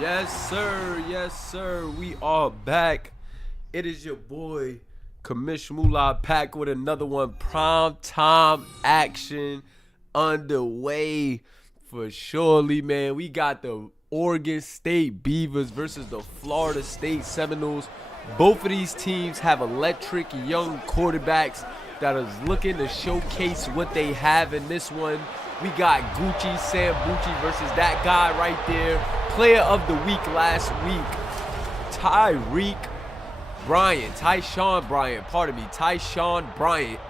Yes, sir. Yes, sir. We are back. It is your boy, Kamish Moolah, back with another one. Prime time action underway for surely, man. We got the Oregon State Beavers versus the Florida State Seminoles. Both of these teams have electric young quarterbacks that is looking to showcase what they have in this one. We got Gucci Sam Bucci versus that guy right there. Player of the week last week, Tyshawn Bryant.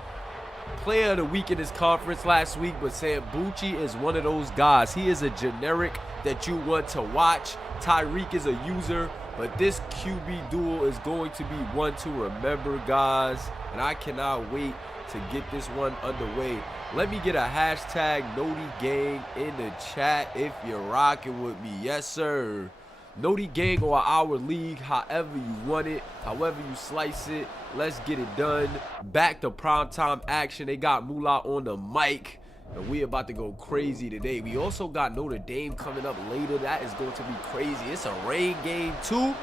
Player of the week in this conference last week, but Sam Bucci is one of those guys. He is a generic that you want to watch. Tyreek is a user, but this QB duel is going to be one to remember, guys. And I cannot wait to get this one underway. Let me get a hashtag Noti Gang in the chat if you're rocking with me. Yes, sir. Noti Gang or our league, however you want it, however you slice it. Let's get it done. Back to primetime action. They got Moolah on the mic, and we about to go crazy today. We also got Notre Dame coming up later. That is going to be crazy. It's a rain game too,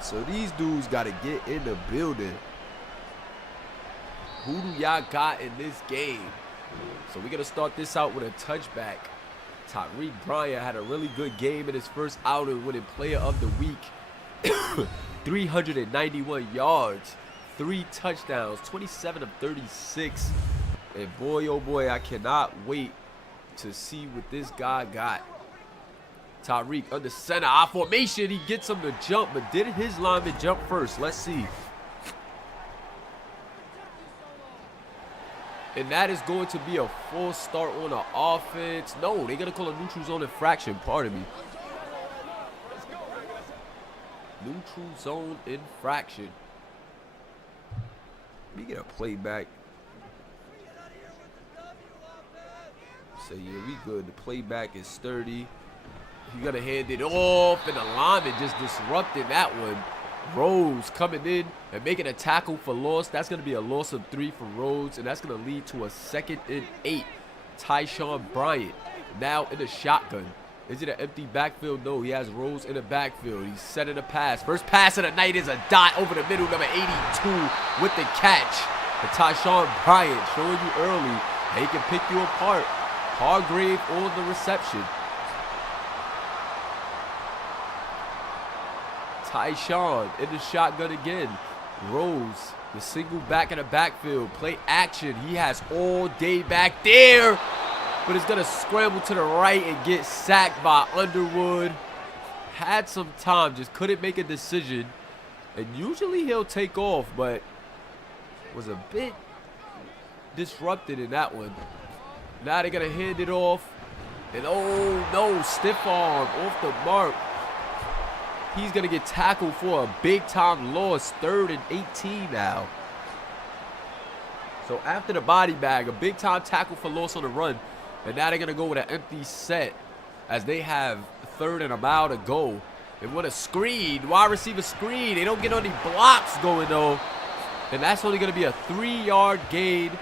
so these dudes got to get in the building. Who do y'all got in this game? So we're going to start this out with a touchback. Tyreek Bryant had a really good game in his first outing, winning player of the week. 391 yards, 3 touchdowns, 27 of 36. And boy, oh boy, I cannot wait to see what this guy got. Tyreek under center. Our formation, he gets him to jump, but did his lineman jump first? Let's see. And that is going to be a full start on the offense. No, they're going to call a neutral zone infraction. Pardon me. Neutral zone infraction. Let me get a playback. So, yeah, we good. The playback is sturdy. You got to hand it off, and the lineman just disrupted that one. Rose coming in and making a tackle for loss. That's going to be a loss of 3 for Rose, and that's going to lead to a 2nd and 8. Tyshawn Bryant now in the shotgun. Is it an empty backfield? No, he has Rose in the backfield. He's setting a pass. First pass of the night is a dot over the middle, number 82 with the catch. And Tyshawn Bryant showing you early that he can pick you apart. Hargrave on the reception. Tyshawn in the shotgun again. Rose, the single back in the backfield. Play action. He has all day back there, but it's going to scramble to the right and get sacked by Underwood. Had some time, just couldn't make a decision. And usually he'll take off, but was a bit disrupted in that one. Now they're going to hand it off. And oh no, stiff arm off the mark. He's going to get tackled for a big-time loss, 3rd and 18 now. So after the body bag, a big-time tackle for loss on the run. And now they're going to go with an empty set as they have 3rd and a mile to go. And what a screen, wide receiver screen. They don't get any blocks going, though. And that's only going to be a 3-yard gain,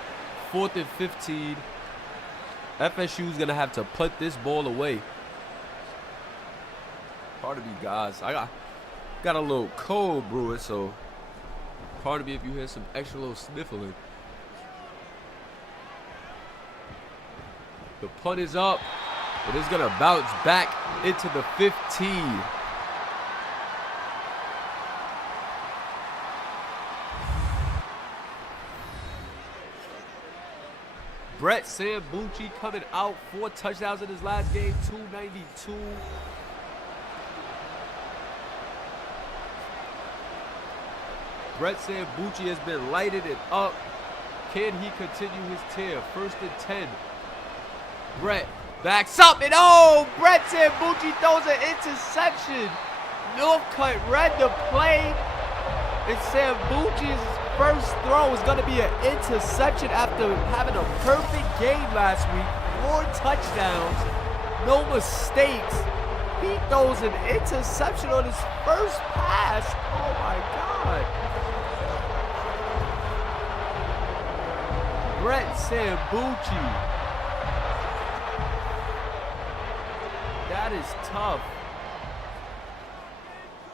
4th and 15. FSU's going to have to put this ball away. Pardon me, guys. I got a little cold brewing, so pardon me if you hear some extra little sniffling. The punt is up, but it's going to bounce back into the 15. Brett Sambucci coming out, 4 touchdowns in his last game, 292. Brett Sambucci has been lighted and up. Can he continue his tear? 1st and 10. Brett backs up, and oh, Brett Sambucci throws an interception. Northcutt read the play, and Sambucci's first throw is going to be an interception after having a perfect game last week. 4 touchdowns, no mistakes. He throws an interception on his first pass. Oh my God. Brett Sambucci. That is tough.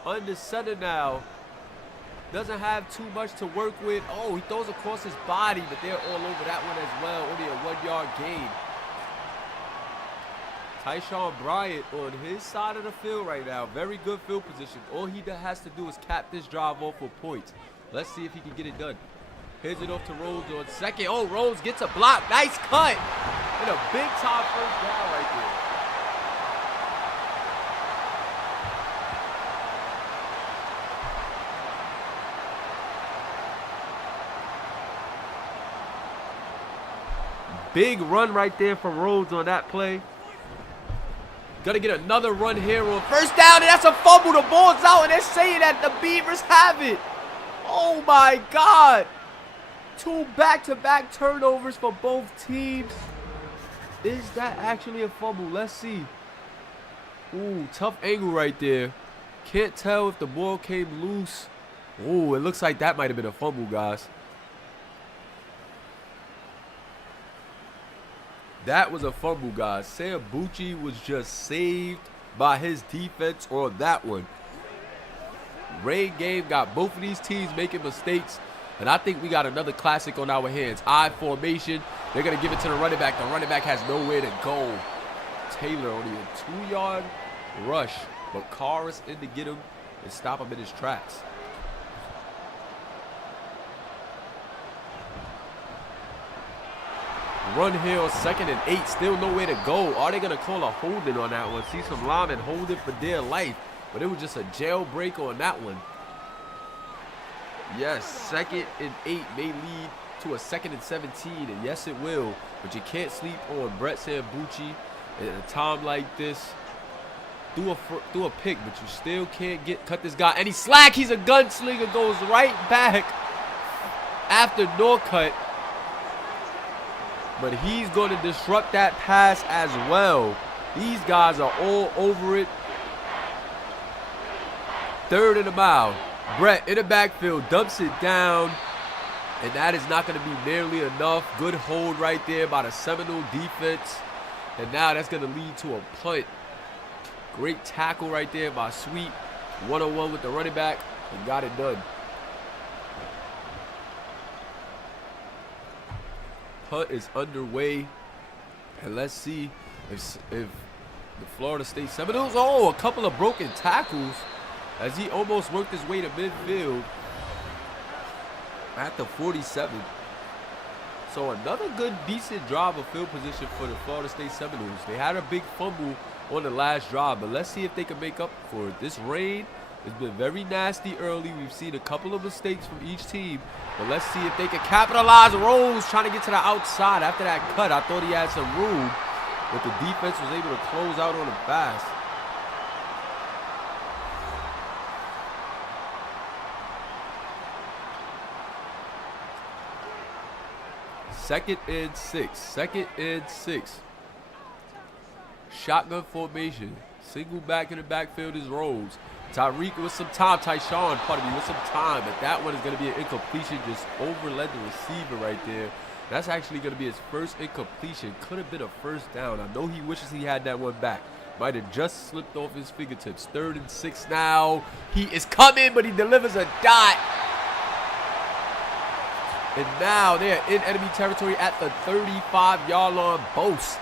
under center now. Doesn't have too much to work with. Oh, he throws across his body, but they're all over that one as well. Only a 1-yard gain. Tyshawn Bryant on his side of the field right now. Very good field position. All he has to do is cap this drive off for points. Let's see if he can get it done. Here's it off to Rhodes on second. Oh, Rhodes gets a block. Nice cut. And a big time first down right there. Big run right there from Rhodes on that play. Gonna get another run here on first down, and that's a fumble. The ball's out, and they're saying that the Beavers have it. Oh my God. 2 back-to-back turnovers for both teams. Is that actually a fumble? Let's see. Ooh, tough angle right there. Can't tell if the ball came loose. Ooh, it looks like that might have been a fumble, guys. That was a fumble, guys. Sam Bucci was just saved by his defense on that one. Rain game got both of these teams making mistakes, and I think we got another classic on our hands. I formation. They're going to give it to the running back. The running back has nowhere to go. Taylor only a 2-yard rush, but Carr is in to get him and stop him in his tracks. Run here on 2nd and 8, still nowhere to go. Are they going to call a holding on that one? See some linemen holding for dear life, but it was just a jailbreak on that one. Yes, 2nd and 8 may lead to a 2nd and 17, and yes, it will. But you can't sleep on Brett Sambucci at a time like this. Do a pick, but you still can't cut this guy. And he's slack. He's a gunslinger. Goes right back after Norcut. But he's going to disrupt that pass as well. These guys are all over it. 3rd and a mile. Brett in the backfield dumps it down. And that is not going to be nearly enough. Good hold right there by the Seminole defense. And now that's going to lead to a punt. Great tackle right there by Sweet. 1-on-1 with the running back. And got it done. Punt is underway, and let's see if the Florida State Seminoles, a couple of broken tackles as he almost worked his way to midfield at the 47. So another good, decent drive of field position for the Florida State Seminoles. They had a big fumble on the last drive, but let's see if they can make up for it. This rain has been very nasty early. We've seen a couple of mistakes from each team, but let's see if they can capitalize. Rose trying to get to the outside after that cut. I thought he had some room, but the defense was able to close out on him fast. Second and six. Shotgun formation. Single back in the backfield is Rose. Tyreek with some time. Tyshawn, pardon me, with some time. But that one is going to be an incompletion. Just overled the receiver right there. That's actually going to be his first incompletion. Could have been a first down. I know he wishes he had that one back. Might have just slipped off his fingertips. 3rd and 6 now. He is coming, but he delivers a dot. And now they're in enemy territory at the 35-yard line. Boast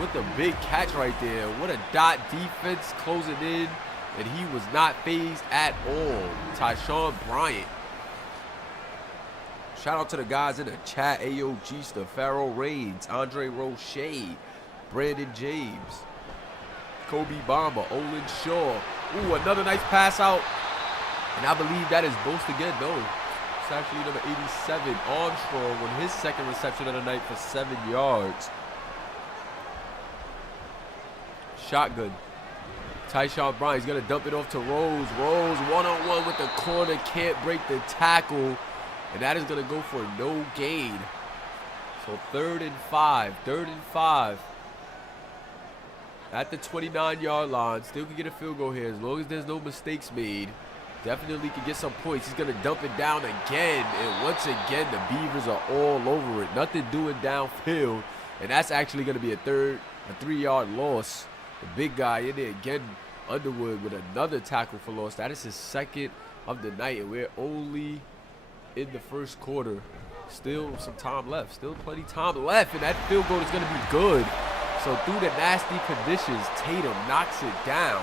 with a big catch right there. What a dot defense closing in. And he was not fazed at all. Tyshawn Bryant. Shout out to the guys in the chat. Ayo Gista, Pharaoh Reigns, Andre Roche, Brandon James, Kobe Bamba, Olin Shaw. Ooh, another nice pass out. And I believe that is Boast again. No, it's actually number 87, Armstrong, on his second reception of the night for 7 yards. Shotgun. Tyshawn Bryant's going to dump it off to Rose. Rose one-on-one with the corner. Can't break the tackle. And that is going to go for no gain. So 3rd and 5. 3rd and 5. At the 29-yard line. Still can get a field goal here as long as there's no mistakes made. Definitely can get some points. He's going to dump it down again. And once again, the Beavers are all over it. Nothing doing downfield. And that's actually going to be a 3-yard loss. The big guy in there again Underwood with another tackle for loss. That is his second of the night, and we're only in the first quarter. Still some time left. Still plenty time left, and that field goal is going to be good. So through the nasty conditions, Tatum knocks it down.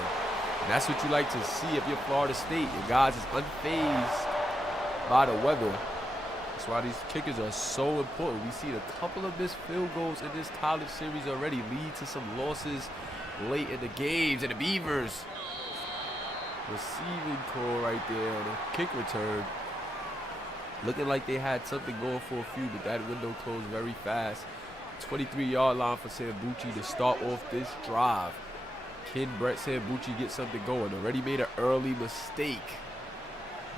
And that's what you like to see if you're Florida State. Your guys is unfazed by the weather. That's why these kickers are so important. We see a couple of missed field goals in this college series already lead to some losses late in the games. And the Beavers receiving call right there on a kick return. Looking like they had something going for a few, but that window closed very fast. 23-yard line for Sambucci to start off this drive. Can Brett Sambucci get something going? Already made an early mistake.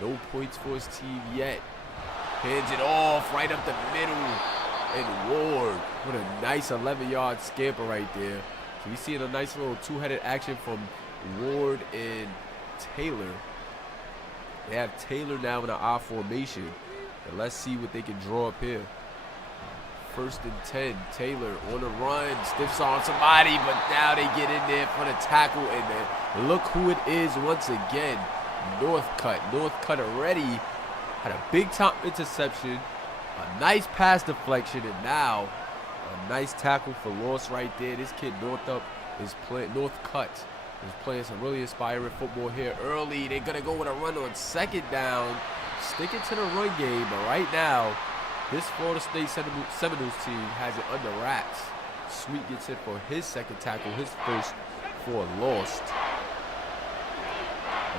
No points for his team yet. Hands it off right up the middle. And Ward with a nice 11-yard scamper right there. So we see a nice little two-headed action from Ward and Taylor. They have Taylor now in an I formation. And let's see what they can draw up here. 1st and 10. Taylor on the run. Stiffs on somebody, but now they get in there for the tackle. And then look who it is once again. Northcutt. Northcutt already had a big-time interception. A nice pass deflection. And now a nice tackle for loss right there. This kid Northcutt is playing some really inspiring football here early. They're going to go with a run on 2nd down. Sticking to the run game, but right now, this Florida State Seminoles team has it under wraps. Sweet gets it for his 2nd tackle, his first for a loss.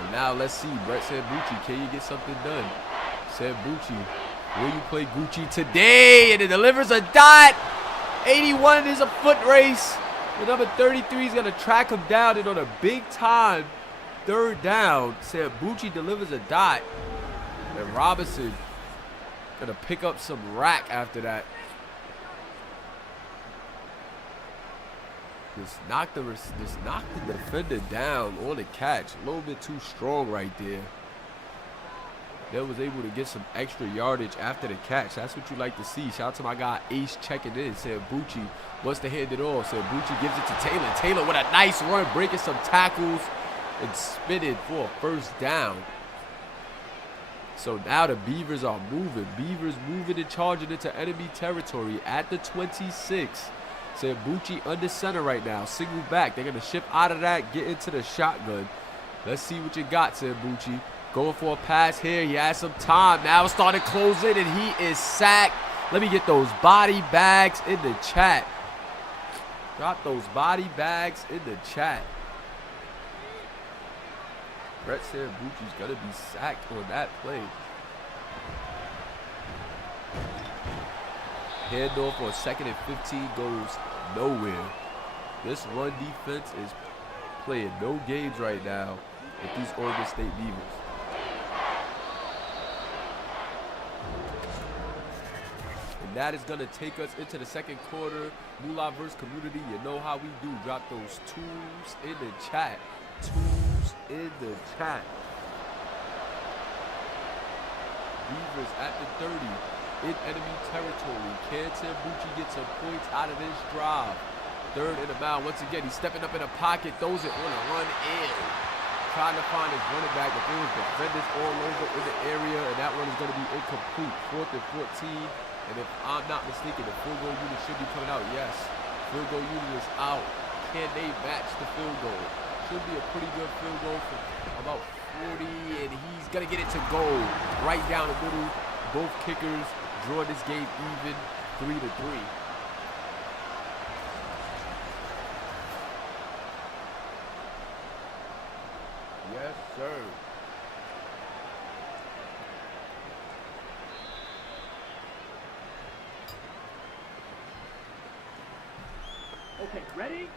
And now let's see, Brett Sambucci, can you get something done? Sambucci, will you play Gucci today? And it delivers a dot. 81 is a foot race. The number 33 is going to track him down, and on a big-time 3rd down, Sambucci delivers a dot. And Robinson gonna pick up some rack after that. Just knocked the defender down on the catch. A little bit too strong right there. They was able to get some extra yardage after the catch. That's what you like to see. Shout out to my guy Ace checking in. Sambucci wants to hand it off. Sambucci gives it to Taylor. Taylor with a nice run, breaking some tackles and spinning for a 1st down. So now the Beavers are moving. Beavers moving and charging into enemy territory at the 26. Sambucci under center right now. Single back. They're going to shift out of that, get into the shotgun. Let's see what you got, Sambucci. Going for a pass here. He has some time. Now it's starting to close in, and he is sacked. Let me get those body bags in the chat. Drop those body bags in the chat. Brett Sambucci's going to be sacked on that play. Handoff on 2nd and 15 goes nowhere. This run defense is playing no games right now with these Oregon State Beavers. And that is going to take us into the 2nd quarter. Moolah versus community. You know how we do. Drop those twos in the chat. Twos in the chat. Beavers at the 30 in enemy territory. Can Sambucci get some points out of this drive? 3rd and about. Once again, he's stepping up in the pocket, throws it on a run in. Trying to find his running back, but there was defenders all over in the area, and that one is going to be incomplete. 4th and 14. And if I'm not mistaken, the field goal unit should be coming out. Yes, field goal unit is out. Can they match the field goal? Should be a pretty good field goal for about 40, and he's going to get it to goal. Right down the middle. Both kickers drawing this game even, 3-3. Yes, sir. Okay, ready?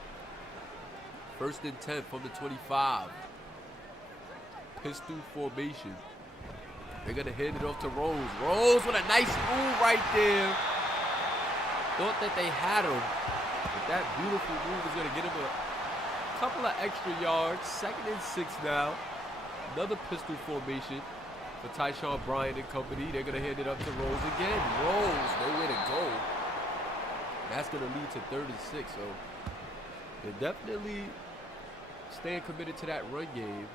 1st and 10 from the 25. Pistol formation. They're going to hand it off to Rose. Rose with a nice move right there. Thought that they had him. But that beautiful move is going to get him a couple of extra yards. 2nd and 6 now. Another pistol formation for Tyshawn Bryant and company. They're going to hand it up to Rose again. Rose, nowhere to go. That's going to lead to 3rd and 6. So they're definitely staying committed to that run game.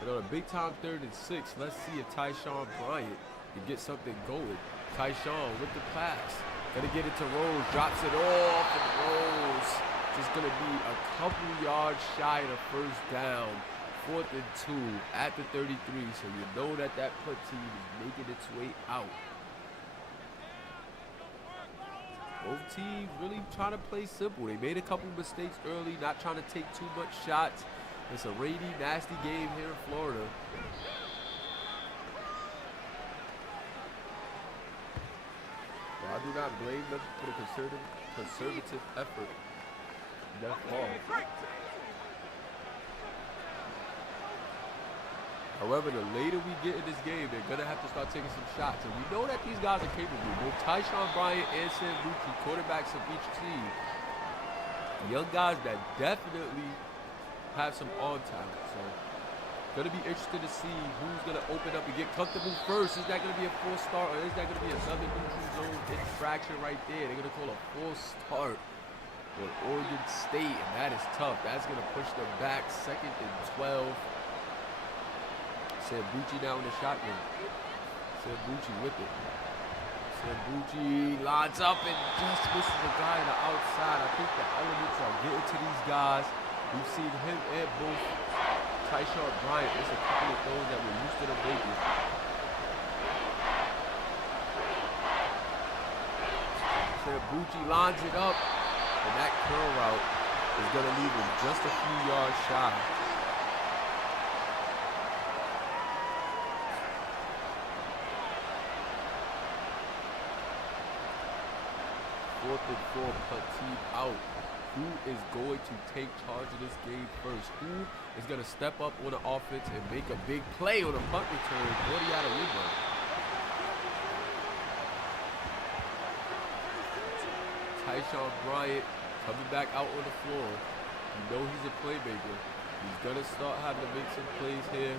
And on a big-time 3rd and 6, let's see if Tyshawn Bryant can get something going. Tyshawn with the pass. Gonna get it to Rose. Drops it off, and Rose just gonna be a couple yards shy of the first down. 4th and 2 at the 33. So you know that that punt team is making its way out. Both teams really trying to play simple. They made a couple mistakes early, not trying to take too much shots. It's a rainy, nasty game here in Florida. Well, I do not blame them for the conservative effort. That's all. However, the later we get in this game, they're going to have to start taking some shots. And we know that these guys are capable. Both Tyshawn Bryant and Sam Bucci, quarterbacks of each team. Young guys that definitely have some on talent. So, going to be interested to see who's going to open up and get comfortable first. Is that going to be a full start, or is that going to be another neutral zone infraction right there? They're going to call a full start with Oregon State, and that is tough. That's going to push them back. 2nd and 12. Sam Bucci now in the shotgun. Sam Bucci with it. Sam Bucci lines up and just misses the guy on the outside. I think the elements are getting to these guys. We've seen him and both Tyshawn Bryant. There's a couple of throws that we're used to them making. Sam Bucci lines it up, and that curl route is going to leave him just a few yards shy. 4th and 4, punt team out. Who is going to take charge of this game first? Who is going to step up on the offense and make a big play on a punt return? 40 out of window. Tyshawn Bryant coming back out on the floor. You know he's a playmaker. He's going to start having to make some plays here.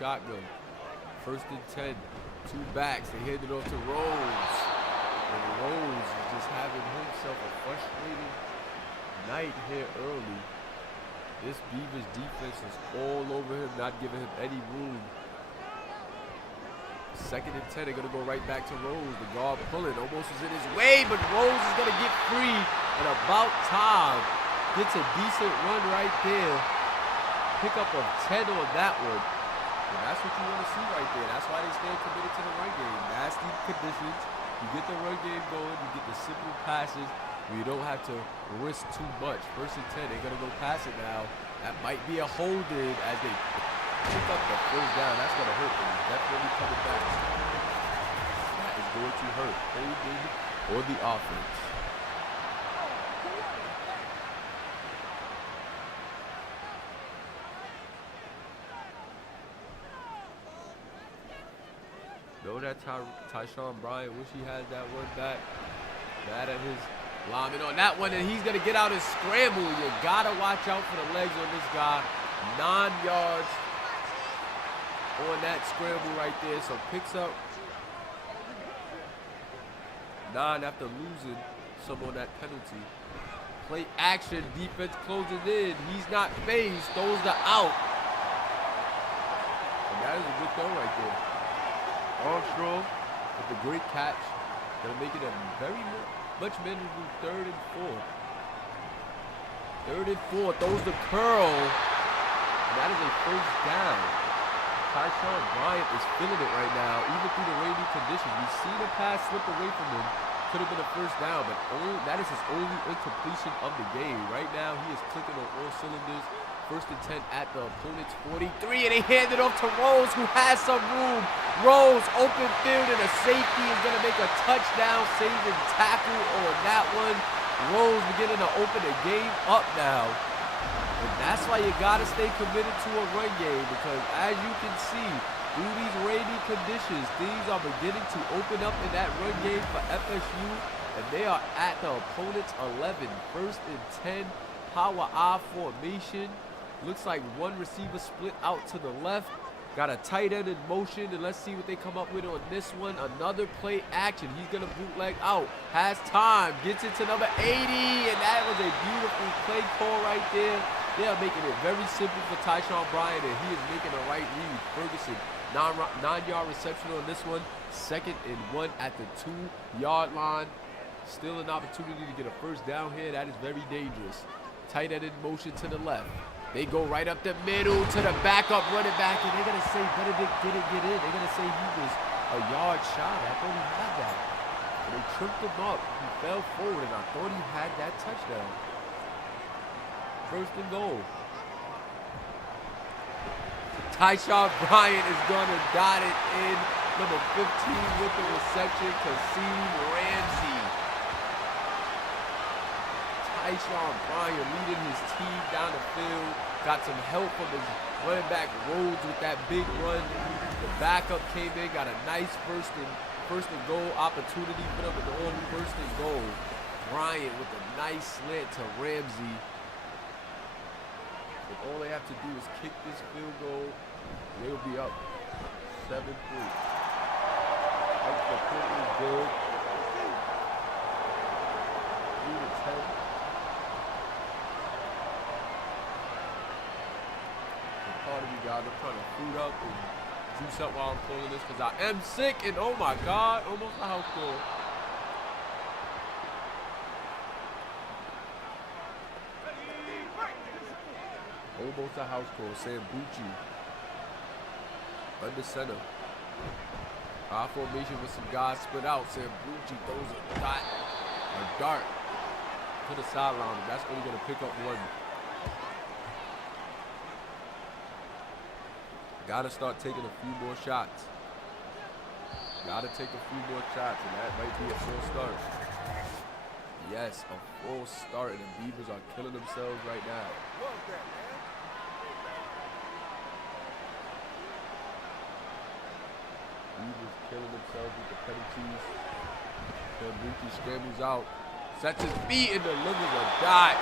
Shotgun. 1st and 10. 2 backs. They hand it off to Rose. And Rose is just having himself a frustrating night here early. This Beavers defense is all over him, not giving him any room. 2nd and 10. They're going to go right back to Rose. The guard pulling. Almost is in his way, but Rose is going to get free at about time. Gets a decent run right there. Pick up a 10 on that one. And that's what you want to see right there. That's why they stay committed to the run game. Nasty conditions. You get the run game going. You get the simple passes where you don't have to risk too much. 1st and 10. They're going to go pass it now. That might be a hold-in as they pick up the 1st down. That's going to hurt them. Definitely coming back. That is going to hurt. Hold-in on the offense. Know that Tyshawn Bryant wish he had that one back. Mad at his lineman on that one, and he's going to get out and scramble. You got to watch out for the legs on this guy. 9 yards on that scramble right there. So picks up 9 after losing some on that penalty. Play action. Defense closes in. He's not phased. Throws the out. And that is a good throw right there. Armstrong with a great catch. Gonna make it a very much manageable 3rd and 4. 3rd and 4. Throws the curl. And that is a 1st down. Tyshawn Bryant is feeling it right now, even through the rainy conditions. We've seen a pass slip away from him. Could have been a 1st down, but that is his only incompletion of the game. Right now, he is clicking on all cylinders. 1st and 10 at the opponent's 43, and they hand it off to Rose, who has some room. Rose, open field, and a safety is going to make a touchdown saving tackle on that one. Rose beginning to open the game up now. And that's why you got to stay committed to a run game, because as you can see, through these rainy conditions, things are beginning to open up in that run game for FSU, and they are at the opponent's 11. 1st and 10, power I formation. Looks like one receiver split out to the left. Got a tight end in motion, and let's see what they come up with on this one. Another play action. He's going to bootleg out. Has time. Gets it to number 80, and that was a beautiful play call right there. They are making it very simple for Tyshawn Bryant, and he is making the right read. Ferguson, 9-yard reception on this one. 2nd and 1 at the 2-yard line. Still an opportunity to get a first down here. That is very dangerous. Tight end in motion to the left. They go right up the middle to the backup running back, and they're going to say Benedict didn't get in. They're going to say he was a yard shy. I thought he had that. And they tripped him up. He fell forward, and I thought he had that touchdown. 1st and goal. Tyshawn Bryant is going to dot it in. Number 15 with the reception, Kasim Ramsey. Tyshawn Bryant leading his team down the field. Got some help from his running back Rhodes with that big run. The backup came in, got a nice first and goal opportunity for them with the only 1st and goal. Bryant with a nice slant to Ramsey. And all they have to do is kick this field goal. They'll be up 7-3. Extra point is good. 3-10. Part of you guys, I'm trying to food up and juice up while I'm pulling this because I am sick, and oh my God, almost a house call. Almost a house call. Sambucci under center. High formation with some guys split out. Sambucci throws a dart to the sideline, and that's only going to pick up 1. Gotta start taking a few more shots. Gotta take a few more shots, and that might be a full start. Yes, a full start, and the Beavers are killing themselves right now. Beavers killing themselves with the penalties. Sambucci scrambles out, sets his feet, and delivers a dot.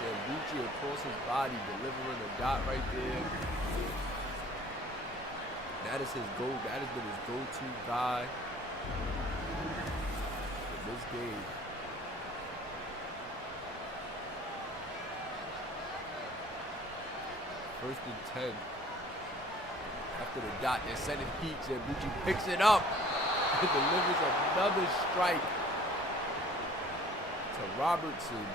Sambucci across his body, delivering a dot right there. That is his goal. That has been his go-to guy in this game. First and 10. After the dot, they're sending heat. Sambucci picks it up and delivers another strike to Robertson.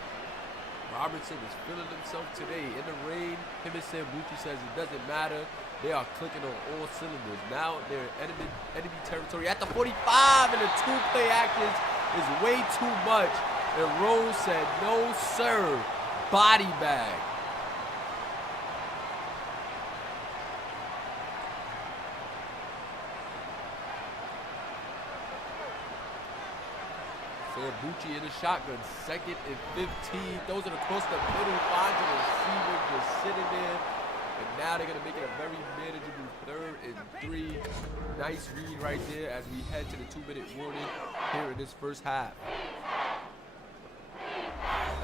Robertson is feeling himself today in the rain. Him and Sambucci says it doesn't matter. They are clicking on all cylinders. Now they're in enemy territory at the 45, and the 2-play actions is way too much. And Rose said, no, sir. Body bag. Sambucci in the shotgun, 2nd and 15. Throws it across the middle, finds a receiver just sitting there. And now they're going to make it a very manageable 3rd and 3. Nice read right there as we head to the 2-minute warning here in this first half.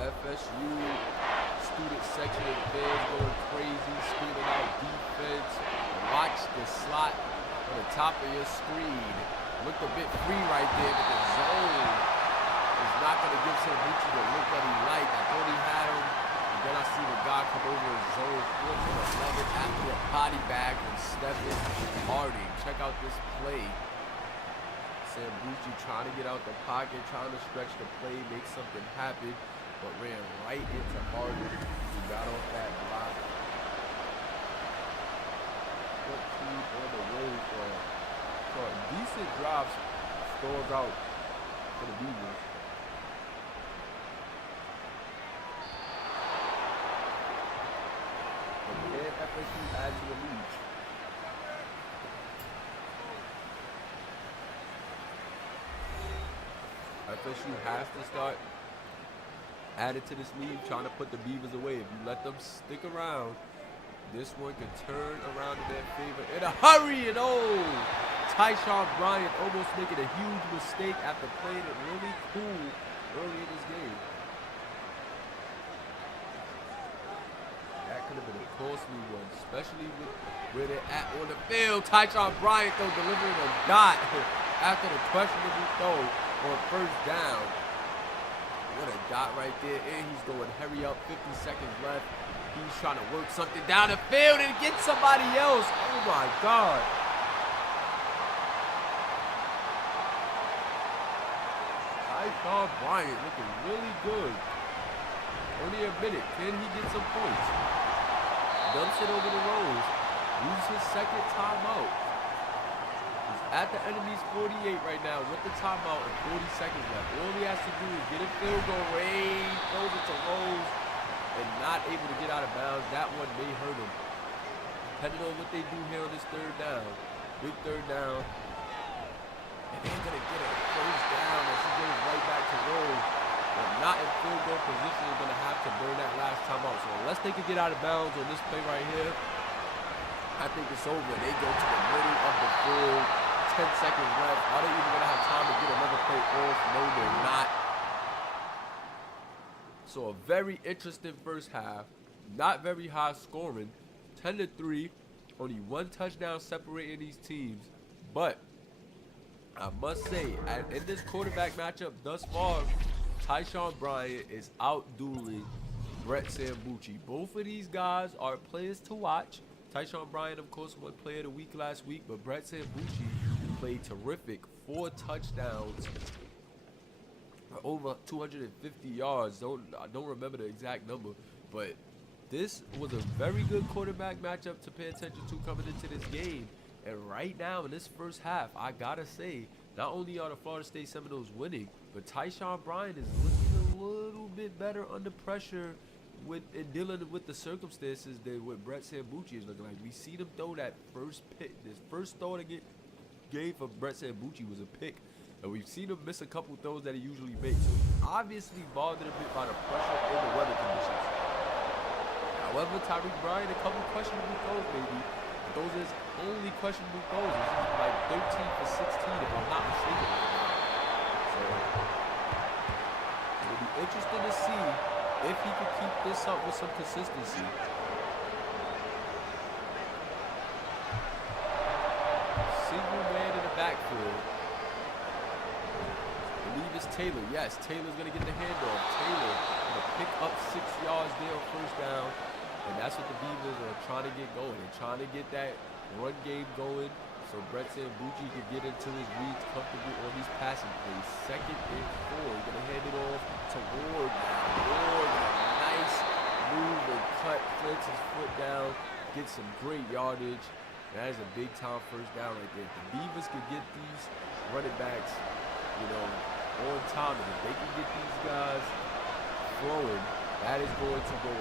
FSU student section of the fans going crazy, screaming out defense. Watch the slot on the top of your screen. Looked a bit free right there, but the zone is not going to give Sambucci the look that he liked. I thought he had him, and then I see the guy come over and zone 4 to 11 after a body bag from Stephen Harding. Check out this play. Sambucci trying to get out the pocket, trying to stretch the play, make something happen, but ran right into Harding, who got off that block. 14 on the road for decent drops, stalls out for the Beavers. And FSU adds to the lead. FSU has to start adding to this lead, trying to put the Beavers away. If you let them stick around, this one can turn around in their favor in a hurry. And oh, Tyshawn Bryant almost making a huge mistake after playing it really cool early in this game. That could have been a costly one, especially with where they're at on the field. Tyshawn Bryant, though, delivering a dot after the questionable throw on first down. What a dot right there. And he's going hurry up, 50 seconds left. He's trying to work something down the field and get somebody else. Oh, my God. Tyshawn Bryant looking really good. Only a minute. Can he get some points? Dumps it over the rows. Uses his second timeout. He's at the enemy's 48 right now with the timeout and 40 seconds left. All he has to do is get a field goal range, throws it to Rose, and not able to get out of bounds. That one may hurt him. Depending on what they do here on this third down. Big third down. And they're going to get a first down as he goes right back to Rose. But not in field goal position. They're going to have to burn that last timeout. So unless they can get out of bounds on this play right here, I think it's over. They go to the middle of the field. 10 seconds left. Are they even going to have time to get another play off? No, they're not. So a very interesting first half. Not very high scoring. 10-3. Only one touchdown separating these teams. But I must say, in this quarterback matchup thus far, Tyshawn Bryant is out-dueling Brett Sambucci. Both of these guys are players to watch. Tyshawn Bryant, of course, won Player of the Week last week, but Brett Sambucci played terrific. 4 touchdowns, over 250 yards. I don't remember the exact number, but this was a very good quarterback matchup to pay attention to coming into this game. And right now in this first half, I gotta say, not only are the Florida State Seminoles winning, but Tyshawn Bryant is looking a little bit better under pressure in dealing with the circumstances than what Brett Sambucci is looking like. We see him throw that first pick. This first throw to get game for Brett Sambucci was a pick. And we've seen him miss a couple throws that he usually makes. So he's obviously bothered a bit by the pressure and the weather conditions. However, Tyreek Bryant, a couple questionable throws maybe. But those are his only questionable throws. He's like 13 for 16 if I'm not mistaken. So it'll be interesting to see if he can keep this up with some consistency. Single man in the backfield. I believe it's Taylor. Yes, Taylor's going to get the handoff. Taylor going to pick up 6 yards there on first down. And that's what the Beavers are trying to get going. They're trying to get that run game going so Brett Sambucci can get into his reads comfortable on these passing plays. 2nd and 4. He's going to hand it off to Ward. Ward, nice move and cut, flits his foot down, gets some great yardage. That is a big time first down right there. If the Beavers could get these running backs, on time, and if they can get these guys flowing, that is going to go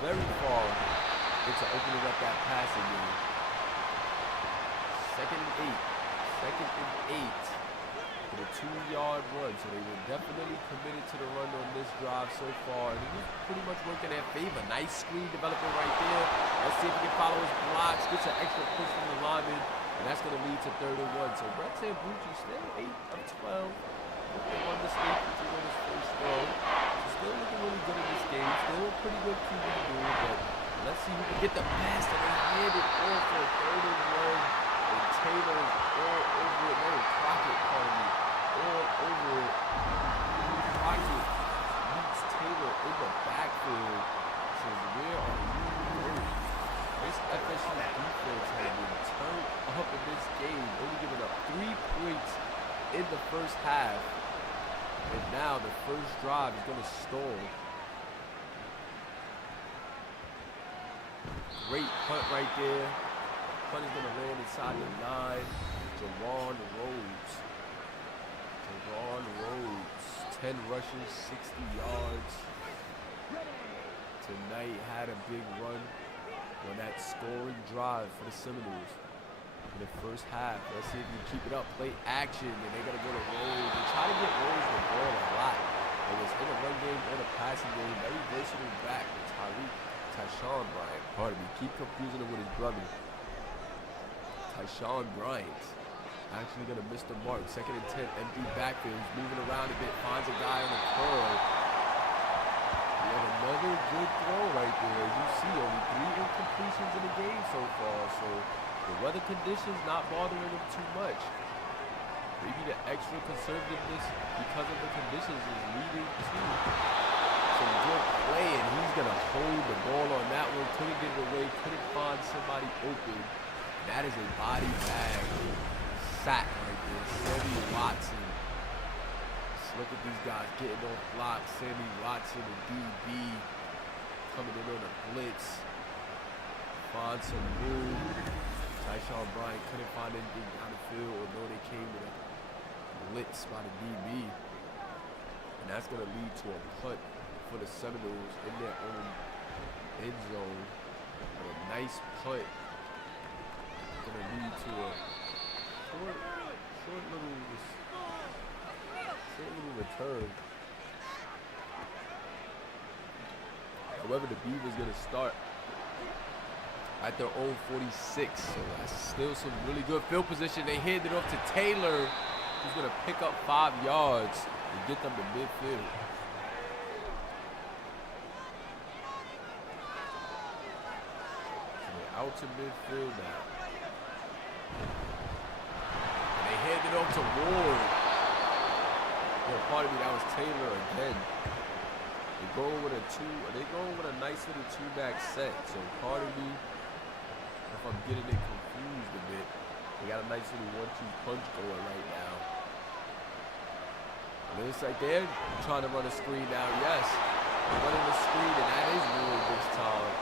very far into opening up that passing game. 2nd and 8. 2nd and 8 for the 2-yard run. So they were definitely committed to the run on this drive so far. And it was pretty much working in their favor. Nice screen developing right there. Let's see if he can follow his blocks. Gets an extra push from the lineman. And that's going to lead to 3rd and 1. So Brett Sambucci still 8 of 12. One mistake, which is on his first throw. So still looking really good in this game. Still a pretty good QB dude. But let's see who can get the pass. And they hand it off for 3rd and 1. And Taylor's all over it. No, Crockett, pardon me. All over it. Crockett meets Taylor in the backfield. Says, where are you going? This FSU defense has been turned up in this game. Only giving up 3 points in the first half. And now the first drive is going to stall. Great punt right there. Punt is going to land inside the 9. Jawan Rhodes. 10 rushes, 60 yards. Tonight had a big run on that scoring drive for the Seminoles in the first half. Let's see if we can keep it up. Play action, and they're going to go to Rhodes. They try to get Rhodes the ball a lot. It was in the run game or the passing game. Very versatile back with Tyshawn Bryant. Pardon me. Keep confusing him with his brother. Tyshawn Bryant actually going to miss the mark. 2nd and 10, empty backfield. He's moving around a bit, finds a guy on the curl. And another good throw right there. As you see, only 3 incompletions in the game so far. So the weather conditions not bothering him too much. Maybe the extra conservativeness because of the conditions is leading to some good play. And he's going to hold the ball on that one. Couldn't get it away. Couldn't find somebody open. That is a body bag sack right there. Sammy Watson. Look at these guys getting off blocks. Sammy Watson, the DB, coming in on a blitz. Find some room. Tyshawn Bryant couldn't find anything down the field, although they came with a blitz by the DB. And that's going to lead to a punt for the Seminoles in their own end zone. But a nice punt. Going to lead to a short little return. However, the Beavers going to start at their own 46. So that's still some really good field position. They hand it off to Taylor, who's going to pick up 5 yards and get them to midfield. So they're out to midfield now. And they hand it off to Ward. Pardon me, that was Taylor again. They're going with a nice little 2-back set. So pardon me if I'm getting it confused a bit. They got a nice little 1-2 punch going right now. And it's like they're trying to run a screen now. Yes, they're running a screen, and that is really this time.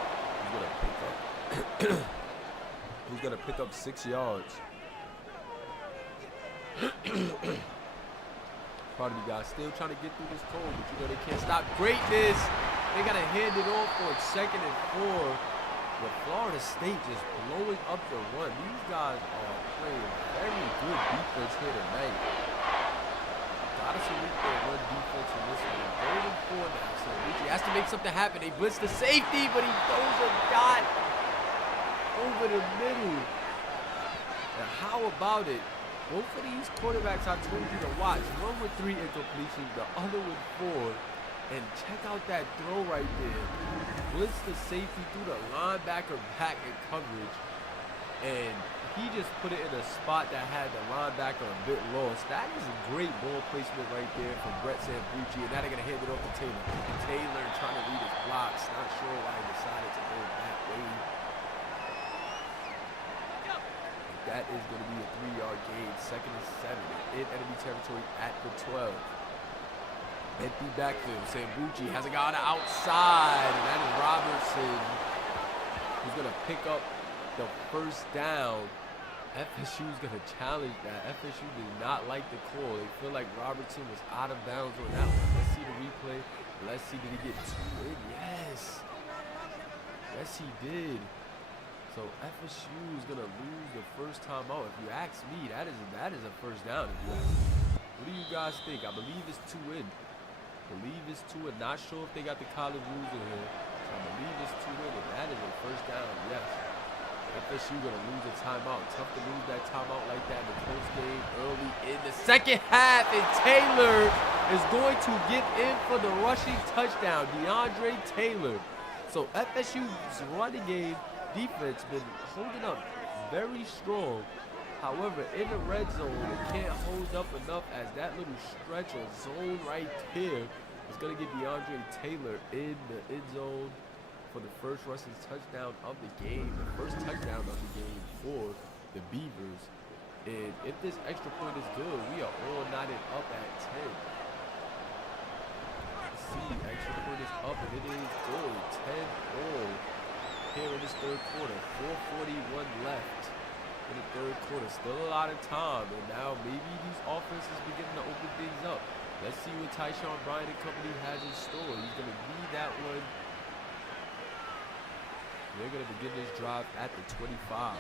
Who's gonna pick up 6 yards? Pardon me, guys. Still trying to get through this cold, but you know they can't stop greatness. They got to hand it off for 2nd and 4. With Florida State just blowing up the run. These guys are playing very good defense here tonight. Got to salute their run defense in this one. 3rd and 4 now. So he has to make something happen. They blitz the safety, but he throws a dot over the middle. Now, how about it? Both of these quarterbacks I told you to watch. One with 3 incompletions, the other with 4. And check out that throw right there. Blitz the safety through the linebacker back in coverage. And he just put it in a spot that had the linebacker a bit lost. That is a great ball placement right there from Brett Sambucci. And now they're going to hand it off to Taylor. Taylor trying to read his blocks. Not sure why he decided to go that way. That is going to be a 3-yard gain, 2nd and 7 in enemy territory at the 12. Empty backfield. Sambucci has a guy on the outside, and that is Robertson, who's going to pick up the 1st down. FSU is going to challenge that. FSU did not like the call. They feel like Robertson was out of bounds on that one. Let's see the replay. Let's see, did he get 2 in? Yes. Yes, he did. So FSU is gonna lose the 1st time out. If you ask me, that is a 1st down. If you ask me. What do you guys think? I believe it's 2 in. Not sure if they got the college rules in here. So I believe it's 2 in, and that is a 1st down. Yes. FSU gonna lose a timeout. Tough to lose that timeout like that in the close game early in the 2nd half. And Taylor is going to get in for the rushing touchdown. DeAndre Taylor. So FSU's running game defense been holding up very strong. However, in the red zone, it can't hold up enough as that little stretch or zone right here is going to get DeAndre Taylor in the end zone for the 1st rushing touchdown of the game. The 1st touchdown of the game for the Beavers. And if this extra point is good, we are all knotted up at 10. Let's see, extra point is up and it is good. 10-all. Here in this 3rd quarter, 4:41 left in the 3rd quarter. Still a lot of time, and now maybe these offenses beginning to open things up. Let's see what Tyshawn Bryant and company has in store. He's going to need that one. They're going to begin this drive at the 25.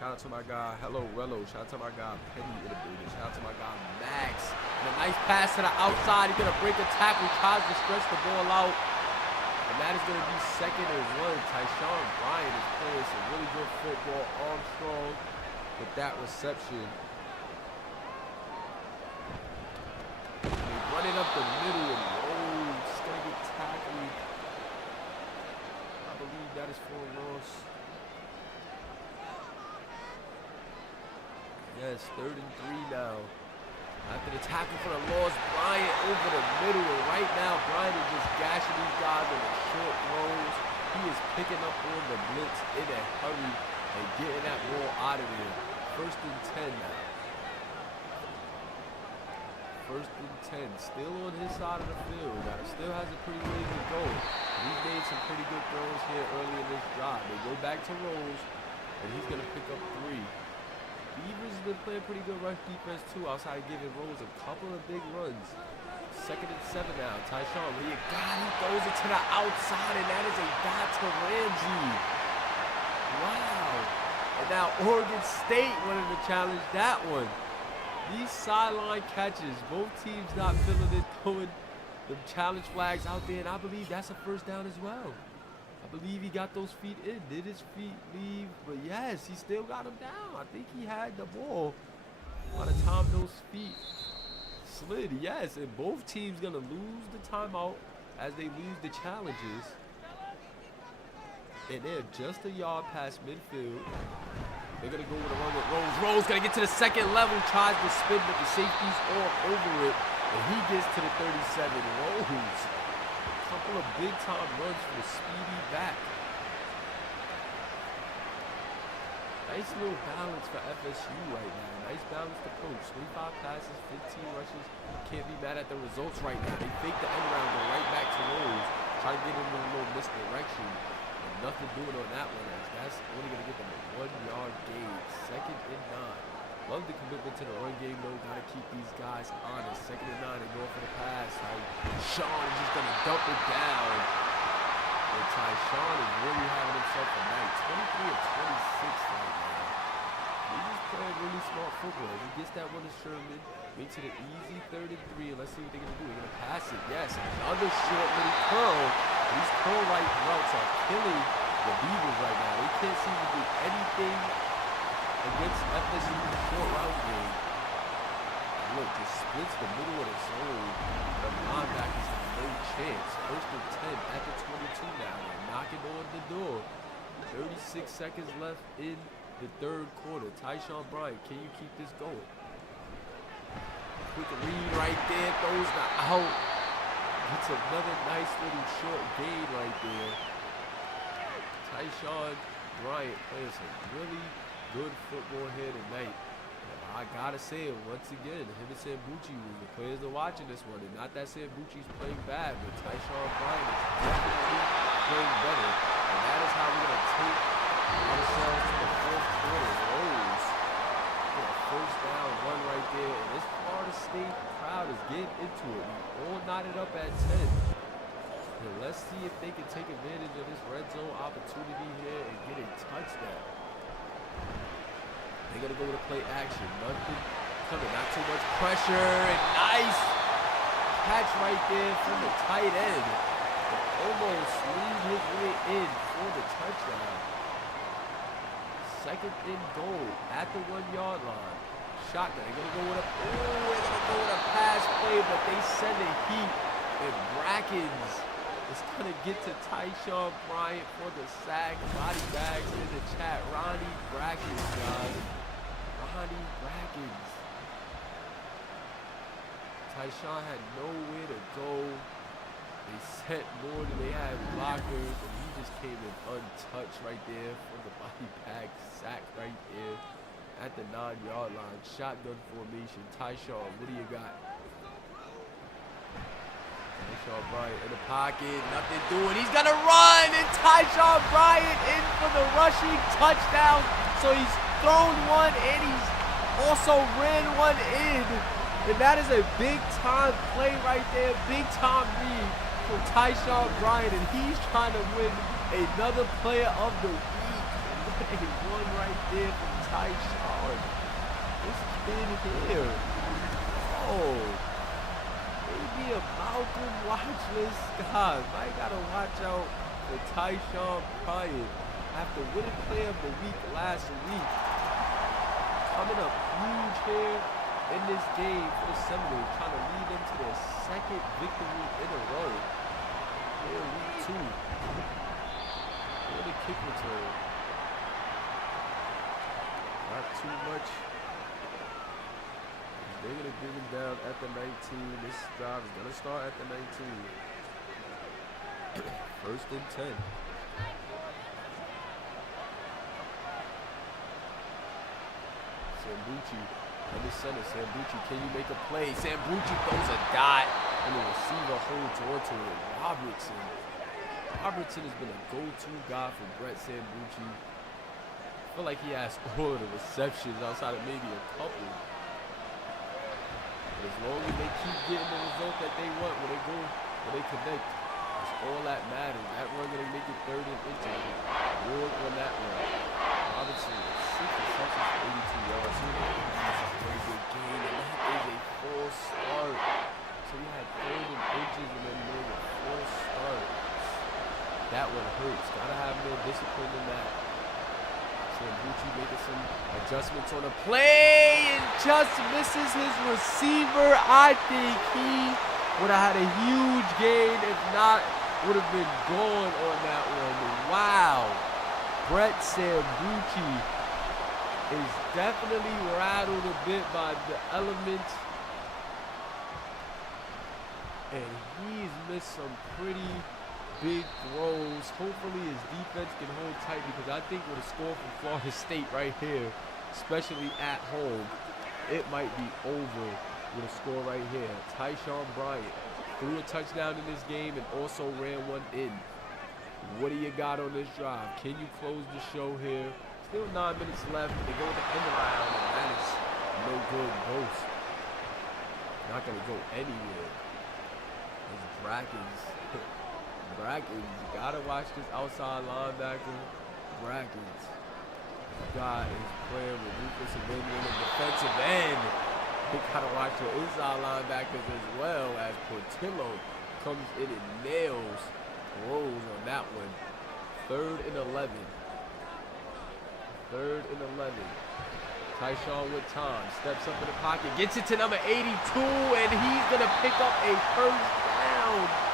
Shout out to my guy, Hello Rello. Shout out to my guy, Penny in the building. Shout out to my guy, Max. And a nice pass to the outside. He's going to break a tackle, tries to stretch the ball out. And that is going to be 2nd and 1. Tyshawn Bryant is playing some really good football. Armstrong with that reception. running up the middle and Rhodes gonna get tackled. I believe that is for a loss. Yes, 3rd and 3 now. After the tackle for the loss, Bryant over the middle. And right now, Bryant is just gashing these guys on the short throws. He is picking up on the blitz in a hurry and getting that ball out of there. 1st and 10 now. 1st and 10. Still on his side of the field. Now, still has a pretty ways to go. He's made some pretty good throws here early in this drive. They go back to Rose, and he's going to pick up 3. Beavers has been playing pretty good rush defense too, outside of giving Rose a couple of big runs. 2nd and 7 now. Tyshawn, what do you got? He throws it to the outside, and that is a dot to Ramsey. Wow. And now Oregon State wanted to challenge that one. These sideline catches, both teams not feeling it, throwing the challenge flags out there, and I believe that's a 1st down as well. I believe he got those feet in. Did his feet leave? But yes, he still got him down. I think he had the ball by the time those feet slid. Yes, and both teams going to lose the timeout as they lose the challenges. And they're just a yard past midfield. They're going to go with a run with Rose. Rose going to get to the 2nd level, tries to spin, but the safety's all over it. And he gets to the 37. Rose. Couple of big time runs for the speedy back. Nice little balance for FSU right now. Nice balance to coach. 25 passes, 15 rushes. Can't be mad at the results right now. They fake the end around, go right back to Rose. Try to get him in a little misdirection. And nothing doing on that one. That's only going to get them a 1-yard gain. 2nd and 9. Love the commitment to the run game, though. Got to keep these guys honest. 2nd and 9 and going for the pass. Sean is just going to dump it down. And Tyshawn is really having himself a night. 23 of 26 right now. He's just playing really smart football. He gets that one to Sherman. Makes it an easy 3rd and 3. Let's see what they're going to do. They're going to pass it. Yes, another short little curl. These curl right routes are killing the Beavers right now. They can't seem to do anything against FSU's short route game. Look, just splits the middle of the zone. The linebackers have no chance. 1st and 10 at the 22 now. They're knocking on the door. 36 seconds left in the 3rd quarter. Tyshawn Bryant, can you keep this going? Quick read right there. Throws the out. Gets another nice little short gain right there. Tyshawn Bryant playing some really good football here tonight. I gotta say it once again, him and Sambucci, the players are watching this one, and not that Sambucci's playing bad, but Tyshawn Bryant is definitely playing better, and that is how we're gonna take ourselves to the 4th quarter. Rose get a 1st down run right there, and this Florida State crowd is getting into it. We all knotted up at 10. And let's see if they can take advantage of this red zone opportunity here and get a touchdown. They're going to go with a play action. Nothing coming. Not too much pressure. And nice catch right there from the tight end. And almost lead his way in for the touchdown. 2nd and goal at the 1-yard line. Shotgun. They're going to go with a pass play, but they send a heat. And Brackens is going to get to Tyshawn Bryant for the sack. Body bags in the chat. Ronnie Brackens, guys. Ronnie Brackens. Tyshawn had nowhere to go. They sent more than they had blockers, and he just came in untouched right there for the body bag sack right there at the 9-yard line. Shotgun formation. Tyshawn, what do you got? Tyshawn Bryant in the pocket, nothing doing. He's gonna run, and Tyshawn Bryant in for the rushing touchdown. So he's thrown one, and he's also ran one in. And that is a big-time play right there, big-time read from Tyshawn Bryant, and he's trying to win another player of the week. What a one right there from Tyshawn. This kid here. Oh. Maybe a Malcolm watch list guy. Might gotta watch out for Tyshawn Bryant after winning player of the week last week. Coming up huge here in this game for the Seminoles, trying to lead them to their second victory in a row. Here, week 2. What a kick return. Not too much. They're going to bring him down at the 19. This drive is going to start at the 19. First and 10. Sambucci in the center. Sambucci, can you make a play? Sambucci throws a dot, and the receiver holds onto it. Robertson has been a go-to guy for Brett Sambucci. I feel like he has all of the receptions outside of maybe a couple. But as long as they keep getting the result that they want when they connect, it's all that matters. That run gonna make it 3rd and inches. Ward on that one. Robertson with 6 receptions for 82 yards. That's a very good game, and that is a false start. So you had 3rd and inches and then made a false start. That one hurts. Gotta have more discipline than that. Sambucci making some adjustments on the play and just misses his receiver. I think he would have had a huge gain. If not, would have been gone on that one. Wow. Brett Sambucci is definitely rattled a bit by the element. And he's missed some pretty big throws. Hopefully his defense can hold tight, because I think with a score from Florida State right here, especially at home, it might be over with a score right here. Tyshawn Bryant threw a touchdown in this game and also ran one in. What do you got on this drive? Can you close the show here? Still 9 minutes left. They go to the end round, and that is no good. Both not going to go anywhere. It's Brackens. Brackens, you gotta watch this outside linebacker. Brackens. God is playing with Rufus and then on the defensive end. You gotta watch your inside linebackers as well, as Portillo comes in and nails Rose on that one. 3rd and 11. 3rd and 11. Tyshawn with time. Steps up in the pocket. Gets it to number 82, and he's gonna pick up a first down.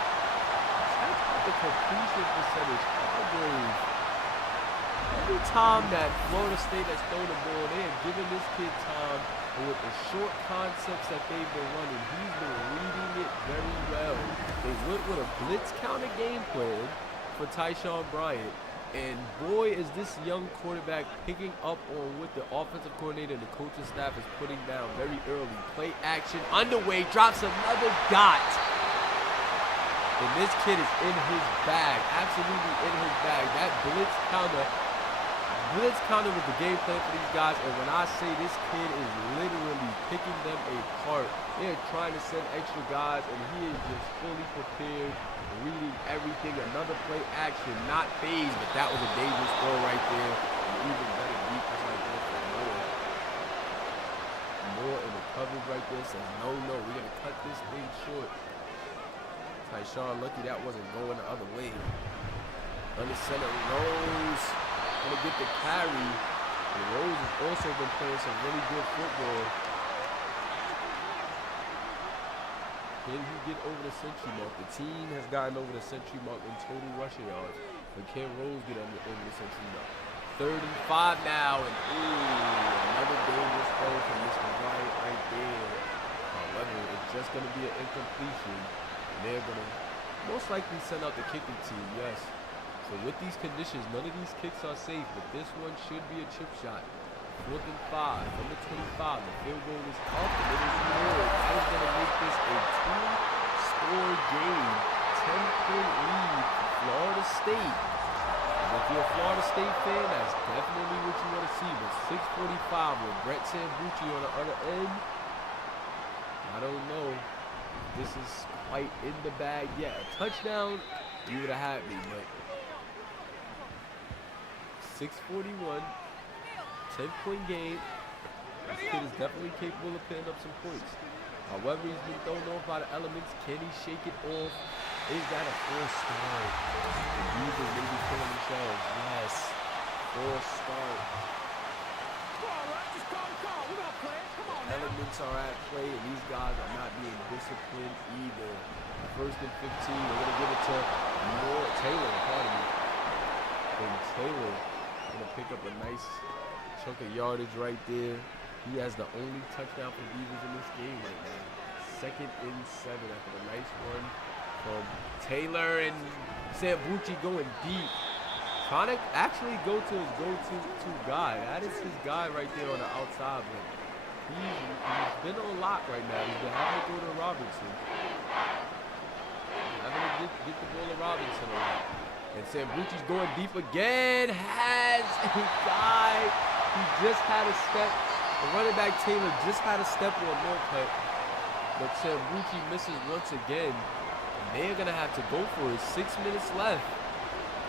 The completion percentage. Every time that Florida State has thrown the ball, they have given this kid time, and with the short concepts that they've been running, he's been reading it very well. They went with a blitz counter game plan for Tyshawn Bryant, and boy, is this young quarterback picking up on what the offensive coordinator and the coaching staff is putting down very early. Play action underway, drops another dot. And this kid is in his bag, absolutely in his bag. That blitz counter was the game plan for these guys. And when I say this kid is literally picking them apart, they're trying to send extra guys, and he is just fully prepared, reading everything. Another play action, not phased, but that was a dangerous throw right there. And even better defense right there for Moore in the coverage right there says, no, we're going to cut this thing short. Tyshawn lucky that wasn't going the other way. Under center, Rose gonna get the carry. And Rose has also been playing some really good football. Can he get over the century mark? The team has gotten over the century mark in total rushing yards, but can Rose get over the century mark? 3rd and 5 now, and another dangerous throw from Mr. Bryant right there. However, it's just gonna be an incompletion. They're going to most likely send out the kicking team, yes. So with these conditions, none of these kicks are safe, but this one should be a chip shot. 4th and 5, number 25. The field goal is up, and it is good. That is going to make this a 2-score game. 10-point lead for Florida State. And if you're a Florida State fan, that's definitely what you want to see. But 6:45 with Brett Sambucci on the other end, I don't know. This is quite in the bag yet. A touchdown, you would have had me, but 6:41, 10-point game. This kid is definitely capable of putting up some points. However, he's been thrown off by the elements. Can he shake it off? Is that a false start? The Beavers may be killing themselves. Yes, false start. Elements sacks are at play, and these guys are not being disciplined either. First and 15, they're going to give it to Taylor, pardon me. And Taylor going to pick up a nice chunk of yardage right there. He has the only touchdown for Beavers in this game right now. 2nd and 7 after the nice run from Taylor, and Sambucci going deep. Trying to actually go to his go-to guy. That is his guy right there on the outside, but he's been on lock right now. He's been having to go to Robinson. Having to get the ball to Robinson a lot. And Sambucci's going deep again. Has a guy. He just had a step. The running back Taylor just had a step on no cut. But Sambucci misses once again. And they're going to have to go for it. 6 minutes left.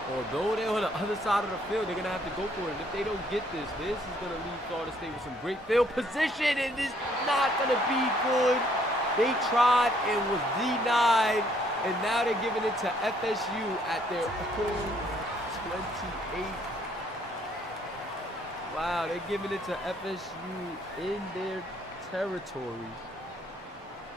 Although they're on the other side of the field, they're going to have to go for it. And if they don't get this is going to leave Florida State with some great field position. And it's not going to be good. They tried and was denied. And now they're giving it to FSU at their own 28. Wow, they're giving it to FSU in their territory.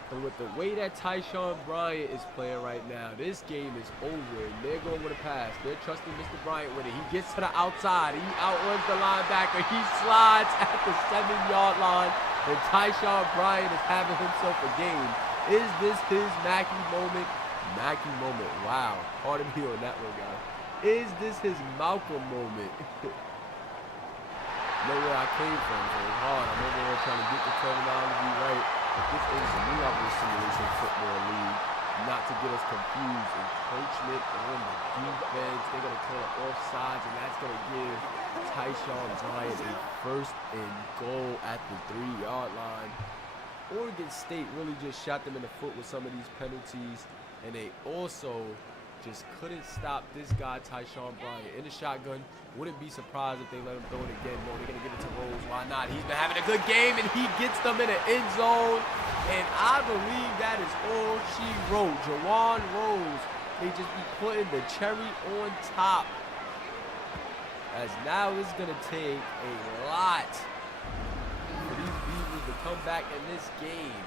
And with the way that Tyshawn Bryant is playing right now, this game is over. And they're going with a pass. They're trusting Mr. Bryant with it. He gets to the outside. He outruns the linebacker. He slides at the 7-yard line. And Tyshawn Bryant is having himself a game. Is this his Mackey moment? Mackey moment. Wow. Pardon me on that one, guys. Is this his Malcolm moment? Know where I came from, so it's hard. I'm over here trying to get the terminology right. But this is the New York Simulation Football League. Not to get us confused. Encroachment on the defense. They're going to call it offsides, and that's going to give Tyshawn Bryant a 1st and goal at the 3-yard line. Oregon State really just shot them in the foot with some of these penalties. And they also just couldn't stop this guy, Tyshawn Bryant, in the shotgun. Wouldn't be surprised if they let him throw it again. No, they're going to give it to Rose. Why not? He's been having a good game, and he gets them in the end zone. And I believe that is all she wrote. Jawan Rose, they just be putting the cherry on top. As now it's going to take a lot for these Beavers to come back in this game.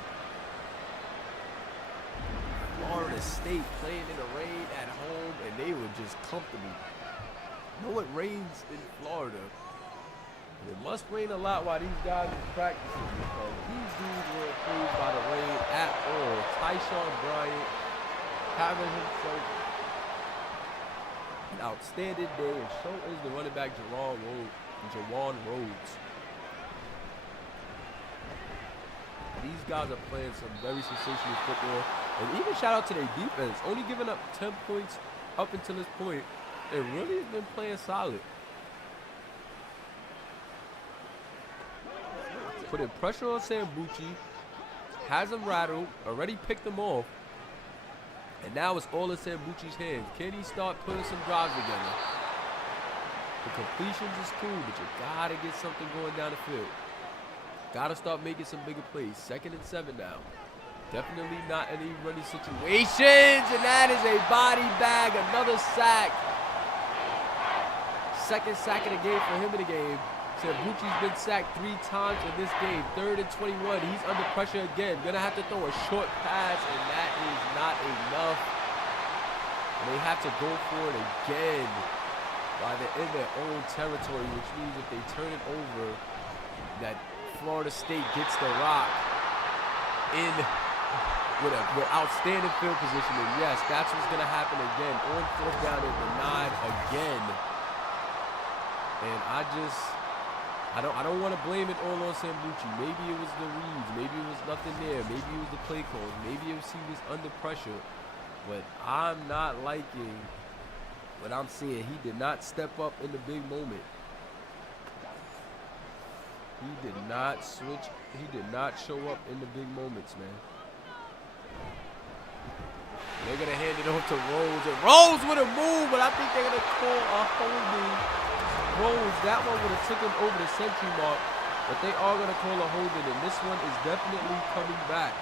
Florida State playing in the rain at home, and they were just comfortable. You know it rains in Florida. And it must rain a lot while these guys are practicing, because these dudes weren't affected by the rain at all. Tyshawn Bryant having himself an outstanding day, and so is the running back Jawan Rhodes. These guys are playing some very sensational football. And even shout out to their defense. Only giving up 10 points up until this point. They really have been playing solid. Putting pressure on Sambucci. Has him rattled. Already picked him off. And now it's all in Sambucci's hands. Can he start putting some drives together? The completions is cool, but you gotta get something going down the field. Gotta start making some bigger plays. 2nd and 7 now. Definitely not any running situations. And that is a body bag. Another sack. 2nd sack of the game for him in the game. Sambucci's been sacked 3 times in this game. 3rd and 21. He's under pressure again. Gonna have to throw a short pass, and that is not enough. And they have to go for it again while they're in their own territory, which means if they turn it over, that Florida State gets the rock in with outstanding field position. And yes, that's what's going to happen again. On 4th down and denied again. And I don't want to blame it all on Sambucci. Maybe it was the reads. Maybe it was nothing there. Maybe it was the play call. Maybe it was he was under pressure. But I'm not liking what I'm seeing. He did not step up in the big moment. He did not switch. He did not show up in the big moments, man. They're going to hand it off to Rose. And Rose would have moved, but I think they're going to call a holding. Rose, that one would have took him over the century mark, but they are going to call a holding, and this one is definitely coming back.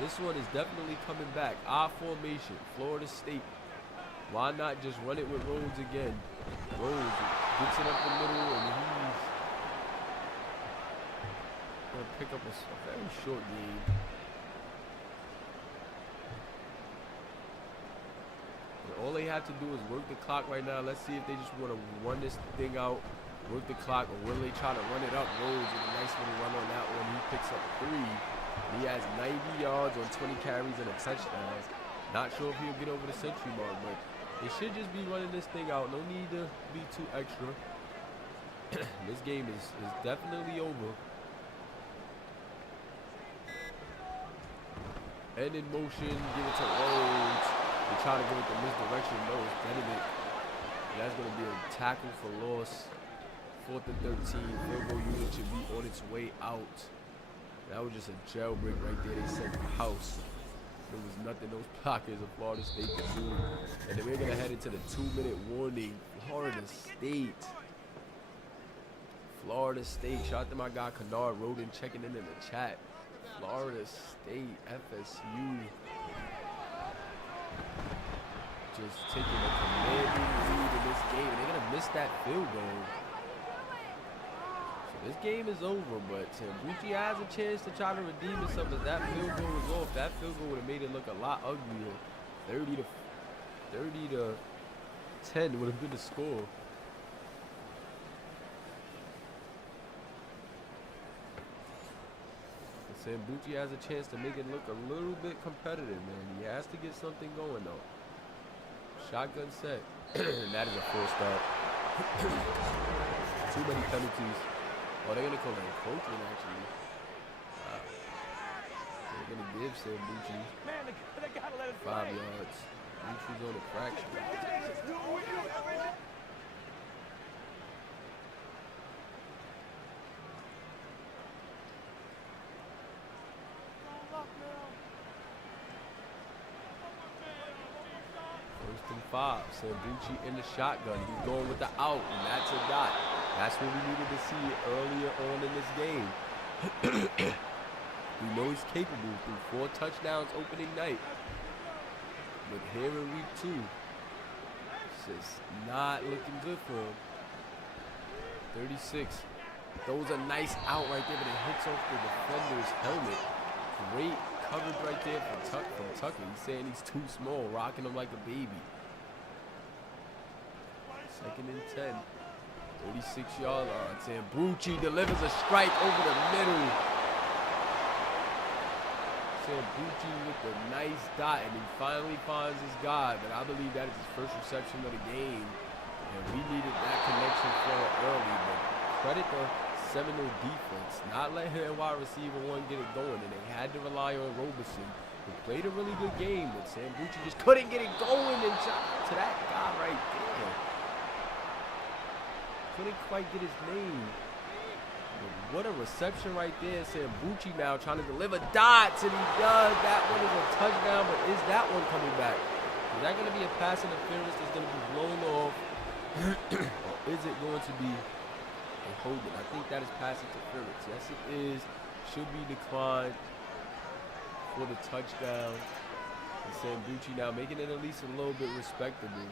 This one is definitely coming back. I formation, Florida State. Why not just run it with Rhodes again? Rhodes gets it up the middle, and going to pick up a very short game. And all they have to do is work the clock right now. Let's see if they just want to run this thing out, work the clock, or will they try to run it up Rhodes with a nice little run on that one. He picks up 3. He has 90 yards on 20 carries and a touchdown. Not sure if he'll get over the century mark, but they should just be running this thing out. No need to be too extra. This game is definitely over. And in motion, give it to Rhodes. They try to go with the misdirection. No, it's Benedict. That's going to be a tackle for loss. 4th and 13. Field goal unit should be on its way out. That was just a jailbreak right there. They said house. There was nothing those pockets of Florida State could do. And then we're going to head into the 2-minute warning. Florida State. Florida State. Shout out to my guy Kennard Roden checking in the chat. Florida State, FSU. Just taking a commanding lead in this game. They're going to miss that field goal. This game is over, but Bucci has a chance to try to redeem himself as that field goal was off. That field goal would have made it look a lot uglier. 30 to 10 would have been the score. Bucci has a chance to make it look a little bit competitive, man. He has to get something going, though. Shotgun set. That is a full start. Too many penalties. Oh, they're going to call it encroachment, actually. They're going to give Sam Bucci 5 yards. Bucci's on a fraction. First and 5. Sam Bucci in the shotgun. He's going with the out, and that's a dot. That's what we needed to see earlier on in this game. We know he's capable through 4 touchdowns opening night. But here in week 2, it's just not looking good for him. 36. Throws a nice out right there, but it hits off the defender's helmet. Great coverage right there from Tucker. He's saying he's too small, rocking him like a baby. 2nd and 10. 36-yard line. Sam Bucci delivers a strike over the middle. Sam Bucci with the nice dot, and he finally finds his guy. But I believe that is his first reception of the game, and we needed that connection for it early. But credit the Seminole defense, not letting their wide receiver 1 get it going, and they had to rely on Roberson, who played a really good game, but Sam Bucci just couldn't get it going, and shot to that guy right there. Couldn't quite get his name. But what a reception right there. Sam Bucci now trying to deliver dots, and he does. That one is a touchdown, but is that one coming back? Is that going to be a pass interference that's going to be blown off? Or is it going to be a holding? I think that is pass interference. Yes, it is. Should be declined for the touchdown. And Sam Bucci now making it at least a little bit respectable.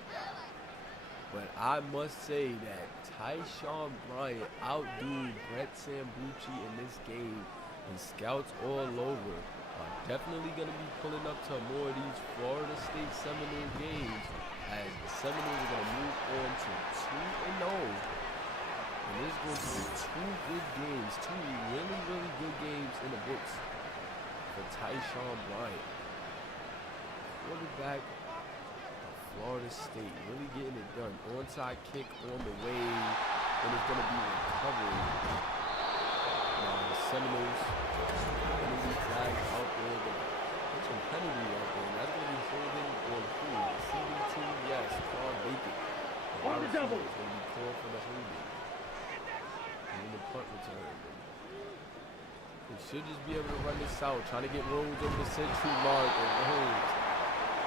But I must say that Tyshawn Bryant outdoing Brett Sambucci in this game, and scouts all over are definitely going to be pulling up to more of these Florida State Seminole games, as the Seminoles are going to move on to 2-0. And there's going to be 2 good games, 2 really, really good games in the books for Tyshawn Bryant. Quarterback Florida State really getting it done. Onside kick on the way, and it's going to be recovered. The Seminoles, penalty flag out there. There's some penalty out there. That's going to be holding on who? The CD team, yes, Carl Bacon. On the double. It's going to be called for the holding. And the punt return. They should just be able to run this out, trying to get Rhodes over the century mark, and Rhodes.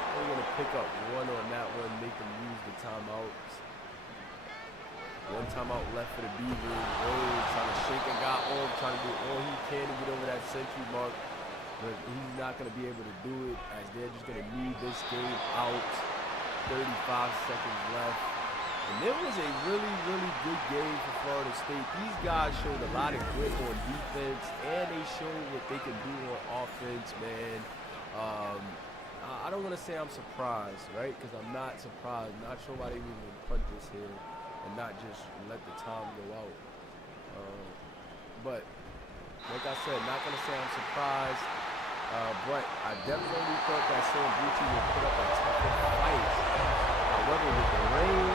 They're going to pick up 1 on that one, make them use the timeouts. 1 timeout left for the Beavers. Rhodes trying to shake a guy off, trying to do all he can to get over that century mark. But he's not going to be able to do it, as they're just going to need this game out. 35 seconds left. And it was a really, really good game for Florida State. These guys showed a lot of grit on defense, and they showed what they can do on offense, man. I don't want to say I'm surprised, right? Because I'm not surprised. Not sure why they even punt this here and not just let the time go out. But like I said, not going to say I'm surprised. But I definitely thought that Sam Bucci would put up a tougher fight. However, with the rain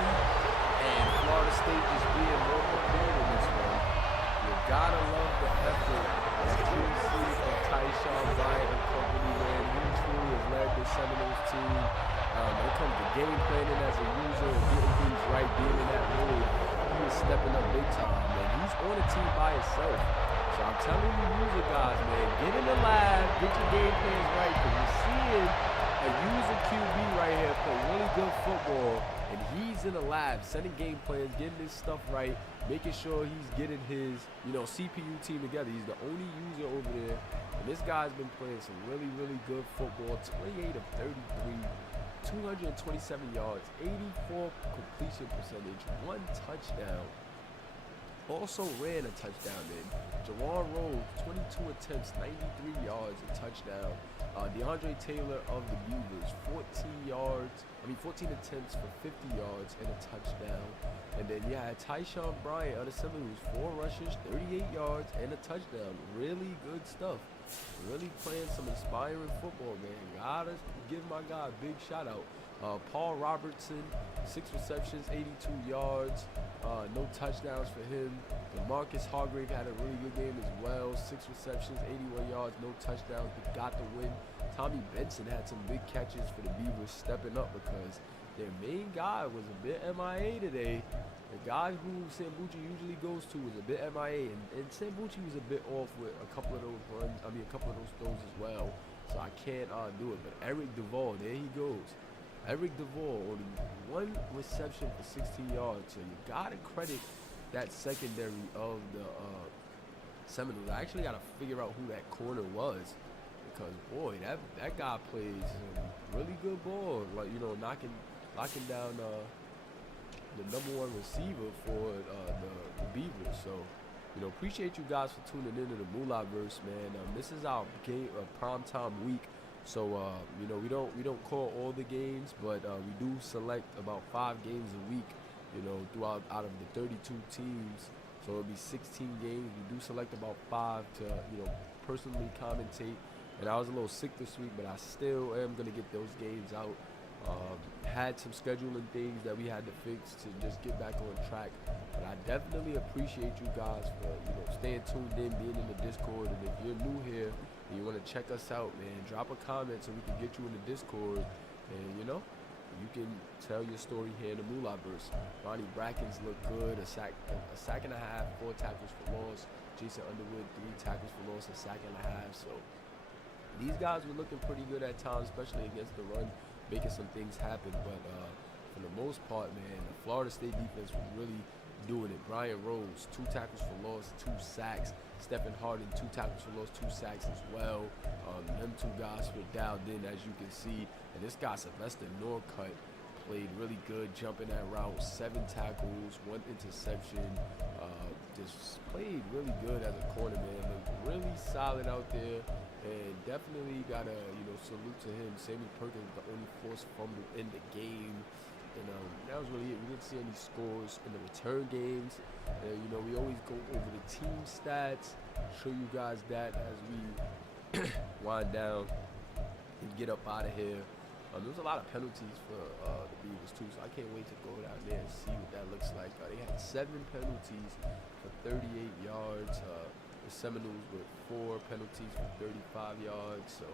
and Florida State just being more prepared in this one, you gotta love the effort as you see from Tyshawn Bryant and company, man. He truly has led the Seminoles team. When it comes to game planning as a user and getting things right, being in that role, he is stepping up big time, man. He's on a team by himself. So I'm telling you, user guys, man, get in the lab, get your game plans right, because you're seeing a user QB right here play really good football, and he's in the lab, setting game plans, getting his stuff right, making sure he's getting his, CPU team together. He's the only user over there, and this guy's been playing some really, really good football. 28 of 33, 227 yards, 84 completion percentage, 1 touchdown. Also ran a touchdown in. Jawan Rose, 22 attempts, 93 yards, a touchdown. DeAndre Taylor of the Beavers, 14 attempts for 50 yards and a touchdown. And then you had Tyshawn Bryant of the Seminoles, 4 rushes, 38 yards, and a touchdown. Really good stuff. Really playing some inspiring football, man. Gotta give my guy a big shout out. Paul Robertson, 6 receptions, 82 yards, no touchdowns for him. DeMarcus Hargrave had a really good game as well, 6 receptions, 81 yards, no touchdowns, but got the win. Tommy Benson had some big catches for the Beavers, stepping up because their main guy was a bit MIA today. The guy who Sambucci usually goes to was a bit MIA, and Sambucci was a bit off with a couple of those runs, a couple of those throws as well, so I can't do it. But Eric Duvall, there he goes. Eric Duvall, only 1 reception for 16 yards. So you gotta credit that secondary of the Seminoles. I actually gotta figure out who that corner was, because boy, that guy plays some really good ball. Like locking down the #1 receiver for the Beavers. So appreciate you guys for tuning into the Moolahverse, man. This is our game primetime week. So we don't call all the games, but we do select about 5 games a week, throughout out of the 32 teams. So it'll be 16 games. We do select about 5 to personally commentate. And I was a little sick this week, but I still am gonna get those games out. Had some scheduling things that we had to fix to just get back on track. But I definitely appreciate you guys for staying tuned in, being in the Discord. And if you're new here and you want to check us out, man, drop a comment so we can get you in the Discord. And you can tell your story here in the Moolahverse. Ronnie Brackens look good, a sack and a half, 4 tackles for loss. Jason Underwood, 3 tackles for loss, a sack and a half. So these guys were looking pretty good at times, especially against the run, making some things happen. But for the most part, man, the Florida State defense was really doing it. Brian Rose, 2 tackles for loss, 2 sacks. Stephen Harden, 2 tackles for loss, 2 sacks as well. Them 2 guys were dialed in, as you can see. And this guy, Sylvester Norcutt, played really good, jumping that route, 7 tackles, 1 interception. Just played really good as a corner, man. Looked really solid out there. And definitely got to, salute to him. Sammy Perkins, the only forced fumble in the game. And that was really it. We didn't see any scores in the return games. And, we always go over the team stats, show you guys that as we wind down and get up out of here. There was a lot of penalties for the Beavers, too, so I can't wait to go down there and see what that looks like. They had 7 penalties for 38 yards. The Seminoles with 4 penalties for 35 yards. So,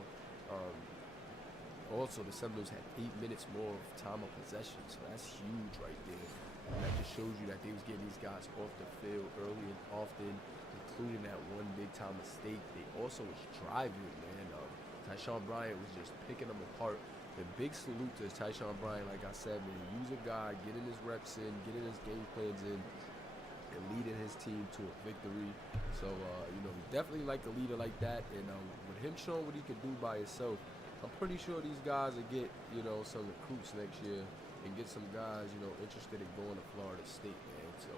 also the Seminoles had 8 minutes more of time of possession. So that's huge right there. And that just shows you that they was getting these guys off the field early and often, including that 1 big-time mistake. They also was driving, man. Tyshawn Bryant was just picking them apart. The big salute to Tyshawn Bryant, like I said, man. Use a guy, getting his reps in, getting his game plans in, and leading his team to a victory. So, definitely like a leader like that. And with him showing what he can do by himself, I'm pretty sure these guys will get, some recruits next year. and get some guys, you know, interested in going to Florida State, man. So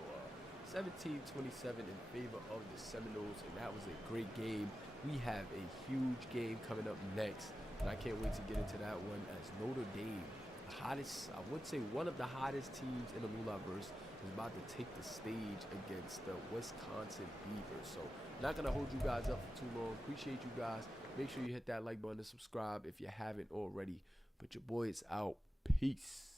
17-27 in favor of the Seminoles, and that was a great game. We have a huge game coming up next, and I can't wait to get into that one, as Notre Dame, the hottest, I would say one of the hottest teams in the Moolahverse, is about to take the stage against the Wisconsin Beavers. So not going to hold you guys up for too long. Appreciate you guys. Make sure you hit that like button and subscribe if you haven't already. But your boy is out. Peace.